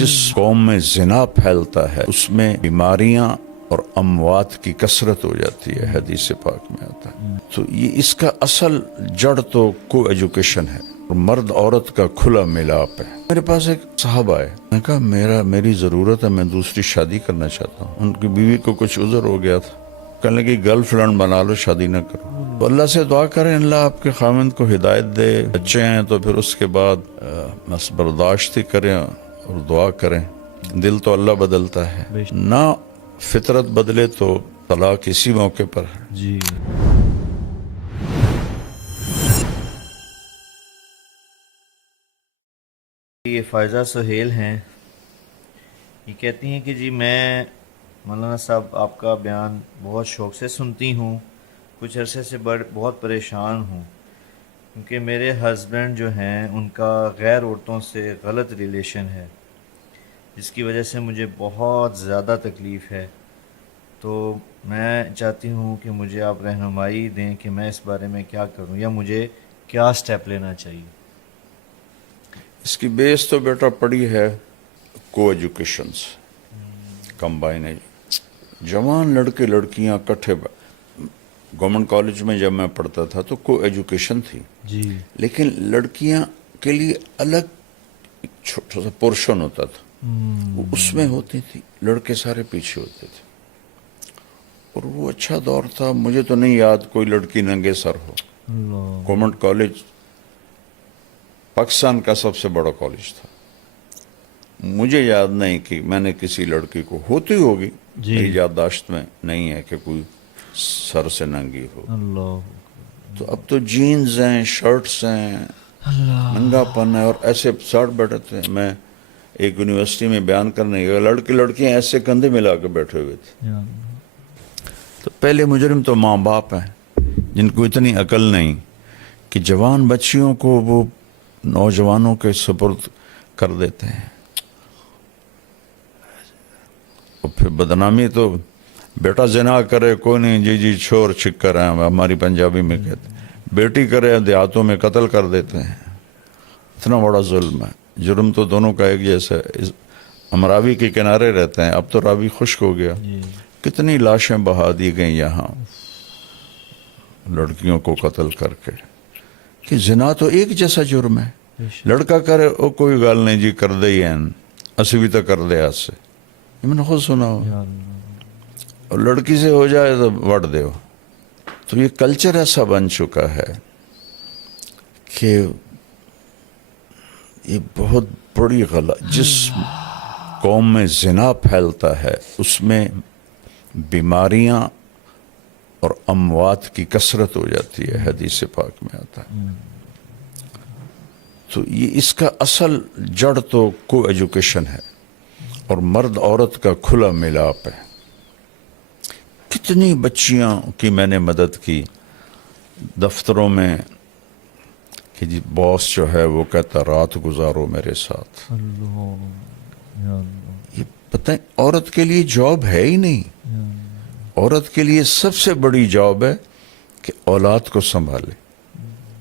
جس قوم میں زنا پھیلتا ہے اس میں بیماریاں اور اموات کی کثرت ہو جاتی ہے، حدیث پاک میں آتا ہے۔ تو یہ اس کا اصل جڑ تو کو ایجوکیشن ہے، اور مرد عورت کا کھلا ملاپ ہے۔ میرے پاس ایک صاحب آئے، میں نے کہا میری ضرورت ہے، میں دوسری شادی کرنا چاہتا ہوں۔ ان کی بیوی کو کچھ عذر ہو گیا تھا، کہنے لگی گرل فرینڈ بنا لو، شادی نہ کرو۔ تو اللہ سے دعا کریں اللہ آپ کے خاوند کو ہدایت دے، بچے ہیں تو پھر اس کے بعد بس برداشت ہی کریں اور دعا کریں۔ دل تو اللہ بدلتا ہے، نہ فطرت بدلے تو طلاق اسی موقع پر ہے۔ جی یہ فائزہ سہیل ہیں، یہ کہتی ہیں کہ جی میں مولانا صاحب آپ کا بیان بہت شوق سے سنتی ہوں، کچھ عرصے سے بہت پریشان ہوں، کیونکہ میرے ہسبینڈ جو ہیں ان کا غیر عورتوں سے غلط ریلیشن ہے، جس کی وجہ سے مجھے بہت زیادہ تکلیف ہے۔ تو میں چاہتی ہوں کہ مجھے آپ رہنمائی دیں کہ میں اس بارے میں کیا کروں، یا مجھے کیا سٹیپ لینا چاہیے۔ اس کی بیس تو بیٹا پڑی ہے کو ایجوکیشن سے، کمبائن ہے۔ جوان لڑکے لڑکیاں کٹھے گورنمنٹ کالج میں جب میں پڑھتا تھا تو کو ایجوکیشن تھی، جی لیکن لڑکیاں کے لیے الگ ایک چھوٹا سا پورشن ہوتا تھا، وہ اس میں ہوتی تھی، لڑکے سارے پیچھے ہوتے تھے، اور وہ اچھا دور تھا۔ مجھے تو نہیں یاد کوئی لڑکی ننگے سر ہو۔ اللہ گورنمنٹ کالج پاکستان کا سب سے بڑا کالج تھا، مجھے یاد نہیں کہ میں نے کسی لڑکی کو، ہوتی ہوگی جی میری یادداشت میں نہیں ہے کہ کوئی سر سے ننگی ہو۔ اللہ تو اب تو جینز ہیں، شرٹس ہیں، ننگا پن ہے، اور ایسے ساتھ بیٹھے تھے۔ میں ایک یونیورسٹی میں بیان کرنے گیا، لڑکے لڑکیاں ایسے کندھے ملا کے بیٹھے ہوئے تھے۔ یا تو پہلے مجرم تو ماں باپ ہیں، جن کو اتنی عقل نہیں کہ جوان بچیوں کو وہ نوجوانوں کے سپرد کر دیتے ہیں، اور پھر بدنامی تو بیٹا زنا کرے کوئی نہیں، جی جی چھوڑ چھکر ہیں ہماری پنجابی میں کہتے ہیں، بیٹی کرے دیہاتوں میں قتل کر دیتے ہیں۔ اتنا بڑا ظلم ہے، جرم تو دونوں کا ایک جیسا ہے۔ ہم راوی کے کنارے رہتے ہیں، اب تو راوی خشک ہو گیا، جی کتنی لاشیں بہا دی گئیں یہاں لڑکیوں کو قتل کر کے، کہ زنا تو ایک جیسا جرم ہے۔ لڑکا کرے او کوئی گل نہیں جی، کر دے ہی ہیں، اسی بھی تو کر دے آج سے، یہ میں نے خود سنا ہو۔ یا اللہ اور لڑکی سے ہو جائے تو وٹ دے ہو۔ تو یہ کلچر ایسا بن چکا ہے کہ یہ بہت بڑی غلط، جس قوم میں زنا پھیلتا ہے اس میں بیماریاں اور اموات کی کثرت ہو جاتی ہے، حدیث پاک میں آتا ہے۔ تو یہ اس کا اصل جڑ تو کو ایجوکیشن ہے، اور مرد عورت کا کھلا ملاپ ہے۔ کتنی بچیاں کی میں نے مدد کی دفتروں میں، کہ جی باس جو ہے وہ کہتا رات گزارو میرے ساتھ۔ اللہ یا اللہ یہ پتہ ہے عورت کے لیے جاب ہے ہی نہیں۔ عورت کے لیے سب سے بڑی جاب ہے کہ اولاد کو سنبھالے۔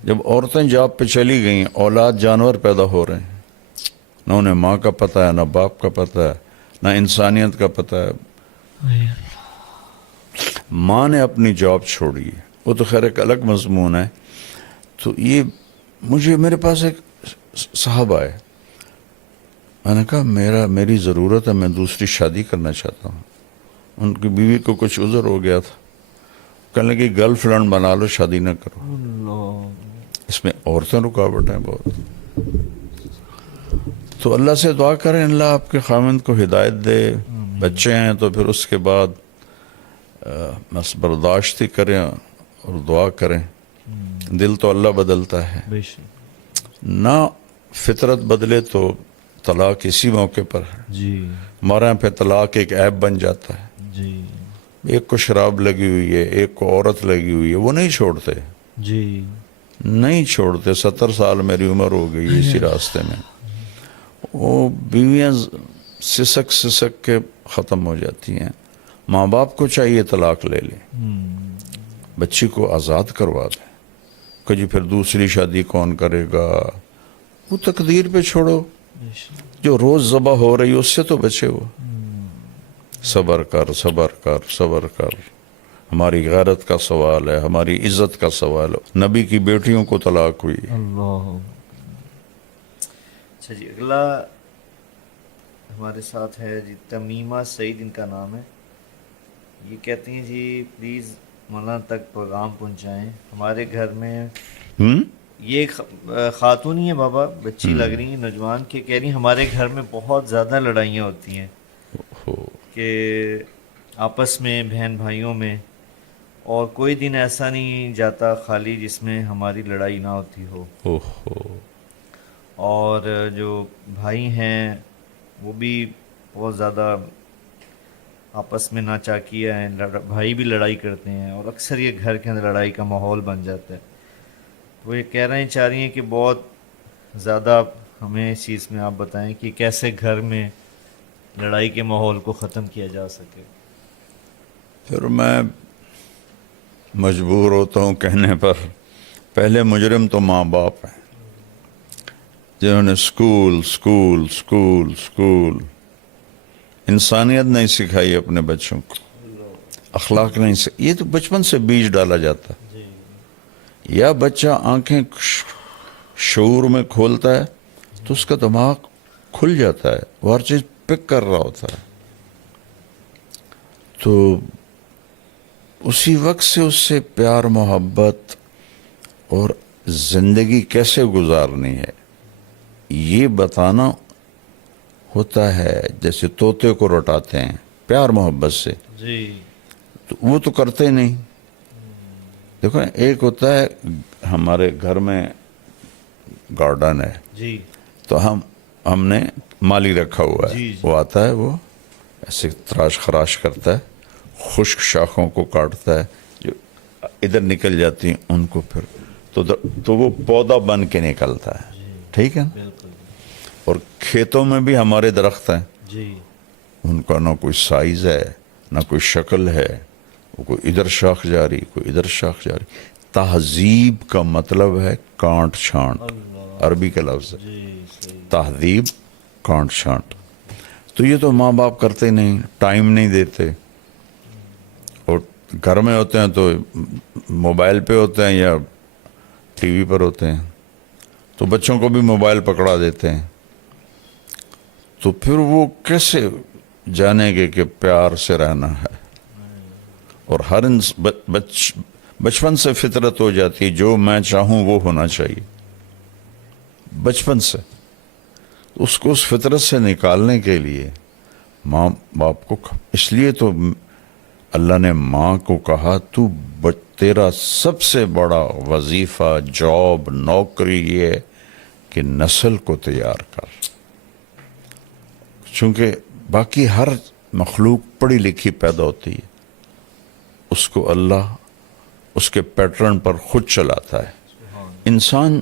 جب عورتیں جاب پہ چلی گئیں، اولاد جانور پیدا ہو رہے ہیں، نہ انہیں ماں کا پتہ ہے، نہ باپ کا پتہ ہے، نہ انسانیت کا پتہ ہے۔ ماں نے اپنی جاب چھوڑی ہے، وہ تو خیر ایک الگ مضمون ہے۔ تو یہ میرے پاس ایک صاحب آئے، میں نے کہا میری ضرورت ہے، میں دوسری شادی کرنا چاہتا ہوں۔ ان کی بیوی کو کچھ عذر ہو گیا تھا، کہنے لگی گرل فرینڈ بنا لو، شادی نہ کرو۔ اللہ اس میں عورتیں رکاوٹ ہیں بہت۔ تو اللہ سے دعا کریں اللہ آپ کے خاوند کو ہدایت دے، بچے ہیں تو پھر اس کے بعد بس برداشت ہی کریں اور دعا کریں۔ دل تو اللہ بدلتا ہے، بے شک نہ فطرت بدلے تو طلاق اسی موقع پر ہے۔ جی ہمارے یہاں پہ طلاق ایک عیب بن جاتا ہے۔ جی ایک کو شراب لگی ہوئی ہے، ایک کو عورت لگی ہوئی ہے، وہ نہیں چھوڑتے، جی نہیں چھوڑتے۔ 70 سال میری عمر ہو گئی اسی راستے میں۔ وہ بیویاں سسک سسک کے ختم ہو جاتی ہیں۔ ماں باپ کو چاہیے طلاق لے لیں، بچی کو آزاد کروا دیں، کہ جی پھر دوسری شادی کون کرے گا، وہ تقدیر پہ چھوڑو۔ جو روز ذبح ہو رہی اس سے تو بچے ہو. صبر کر صبر کر صبر کر. ہماری غیرت کا سوال ہے, ہماری عزت کا سوال ہے. نبی کی بیٹیوں کو طلاق ہوئی. اللہ. اچھا جی, اگلا ہمارے ساتھ ہے جی تمیمہ سعید, ان کا نام ہے. یہ کہتی ہیں جی پلیز مولانا تک پیغام پہنچائیں, ہمارے گھر میں یہ خاتون ہی ہے بابا, بچی لگ رہی ہیں, نوجوان کے, کہہ رہی ہیں ہمارے گھر میں بہت زیادہ لڑائیاں ہوتی ہیں کہ آپس میں بہن بھائیوں میں, اور کوئی دن ایسا نہیں جاتا خالی جس میں ہماری لڑائی نہ ہوتی ہو. اور جو بھائی ہیں وہ بھی بہت زیادہ آپس میں ناچاکیہ ہیں, بھائی بھی لڑائی کرتے ہیں, اور اکثر یہ گھر کے اندر لڑائی کا ماحول بن جاتا ہے. وہ یہ کہہ رہے ہیں, چاہ رہی ہیں کہ بہت زیادہ ہمیں اس چیز میں آپ بتائیں کہ کیسے گھر میں لڑائی کے ماحول کو ختم کیا جا سکے. پھر میں مجبور ہوتا ہوں کہنے پر, پہلے مجرم تو ماں باپ ہیں جنہوں نے اسکول اسکول اسکول اسکول انسانیت نہیں سکھائی اپنے بچوں کو, اخلاق نہیں سکھائی. یہ تو بچپن سے بیج ڈالا جاتا ہے. یا بچہ آنکھیں شعور میں کھولتا ہے تو اس کا دماغ کھل جاتا ہے, وہ ہر چیز پک کر رہا ہوتا ہے. تو اسی وقت سے اس سے پیار محبت اور زندگی کیسے گزارنی ہے یہ بتانا ہوتا ہے. جیسے طوطے کو رٹاتے ہیں پیار محبت سے, تو وہ تو کرتے نہیں. دیکھو ایک ہوتا ہے ہمارے گھر میں گارڈن ہے, تو ہم نے مالی رکھا ہوا ہے, وہ آتا ہے, وہ ایسے تراش خراش کرتا ہے, خشک شاخوں کو کاٹتا ہے, جو ادھر نکل جاتی ہیں ان کو پھر تو وہ پودا بن کے نکلتا ہے. ٹھیک ہے. اور کھیتوں میں بھی ہمارے درخت ہیں, ان کا نہ کوئی سائز ہے نہ کوئی شکل ہے, وہ کوئی ادھر شاخ جاری کوئی ادھر شاخ جاری. تہذیب کا مطلب ہے کانٹ چھانٹ, عربی کا لفظ ہے تہذیب, کانٹ چھانٹ. تو یہ تو ماں باپ کرتے نہیں, ٹائم نہیں دیتے, اور گھر میں ہوتے ہیں تو موبائل پہ ہوتے ہیں یا ٹی وی پر ہوتے ہیں, تو بچوں کو بھی موبائل پکڑا دیتے ہیں. تو پھر وہ کیسے جانیں گے کہ پیار سے رہنا ہے. اور ہر بچپن سے فطرت ہو جاتی ہے, جو میں چاہوں وہ ہونا چاہیے بچپن سے. اس کو اس فطرت سے نکالنے کے لیے ماں باپ کو, اس لیے تو اللہ نے ماں کو کہا تو تیرا سب سے بڑا وظیفہ, جاب, نوکری یہ ہے کہ نسل کو تیار کر. چونکہ باقی ہر مخلوق پڑھی لکھی پیدا ہوتی ہے, اس کو اللہ اس کے پیٹرن پر خود چلاتا ہے. انسان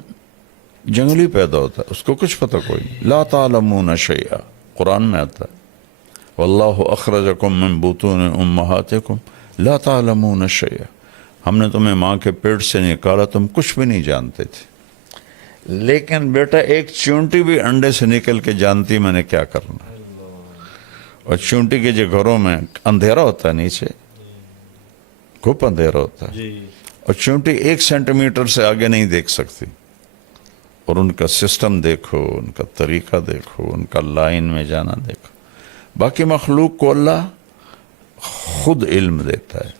جنگلی پیدا ہوتا ہے, اس کو کچھ پتہ کوئی نہیں. لا تعلمون شیئا, قرآن میں آتا ہے, واللہ اخرجکم من بطون امہاتکم لا تعلمون شیئا, ہم نے تمہیں ماں کے پیٹ سے نکالا, تم کچھ بھی نہیں جانتے تھے. لیکن بیٹا ایک چونٹی بھی انڈے سے نکل کے جانتی میں نے کیا کرنا ہے. اور چونٹی کے جو گھروں میں اندھیرا ہوتا ہے, نیچے گھپ اندھیرا ہوتا ہے, اور چونٹی 1 سینٹی میٹر سے آگے نہیں دیکھ سکتی. اور ان کا سسٹم دیکھو, ان کا طریقہ دیکھو, ان کا لائن میں جانا دیکھو. باقی مخلوق کو اللہ خود علم دیتا ہے.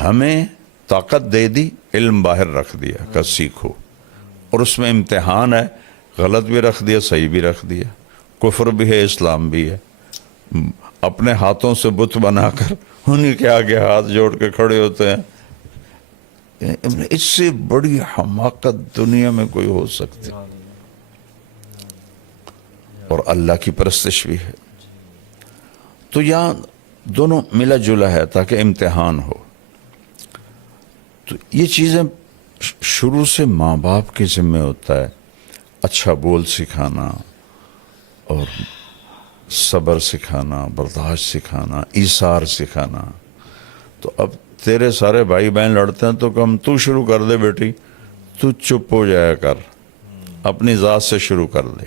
ہمیں طاقت دے دی, علم باہر رکھ دیا کہ سیکھو, اور اس میں امتحان ہے, غلط بھی رکھ دیا صحیح بھی رکھ دیا, کفر بھی ہے اسلام بھی ہے. اپنے ہاتھوں سے بت بنا کر انہی کے آگے ہاتھ جوڑ کے کھڑے ہوتے ہیں. اس سے بڑی حماقت دنیا میں کوئی ہو سکتی, اور اللہ کی پرستش بھی ہے. تو یہاں دونوں ملا جلا ہے تاکہ امتحان ہو. تو یہ چیزیں شروع سے ماں باپ کے ذمہ ہوتا ہے, اچھا بول سکھانا, اور صبر سکھانا, برداشت سکھانا, ایثار سکھانا. تو اب تیرے سارے بھائی بہن لڑتے ہیں تو کم تو شروع کر دے بیٹی, تو چپ ہو جایا کر, اپنی ذات سے شروع کر دے.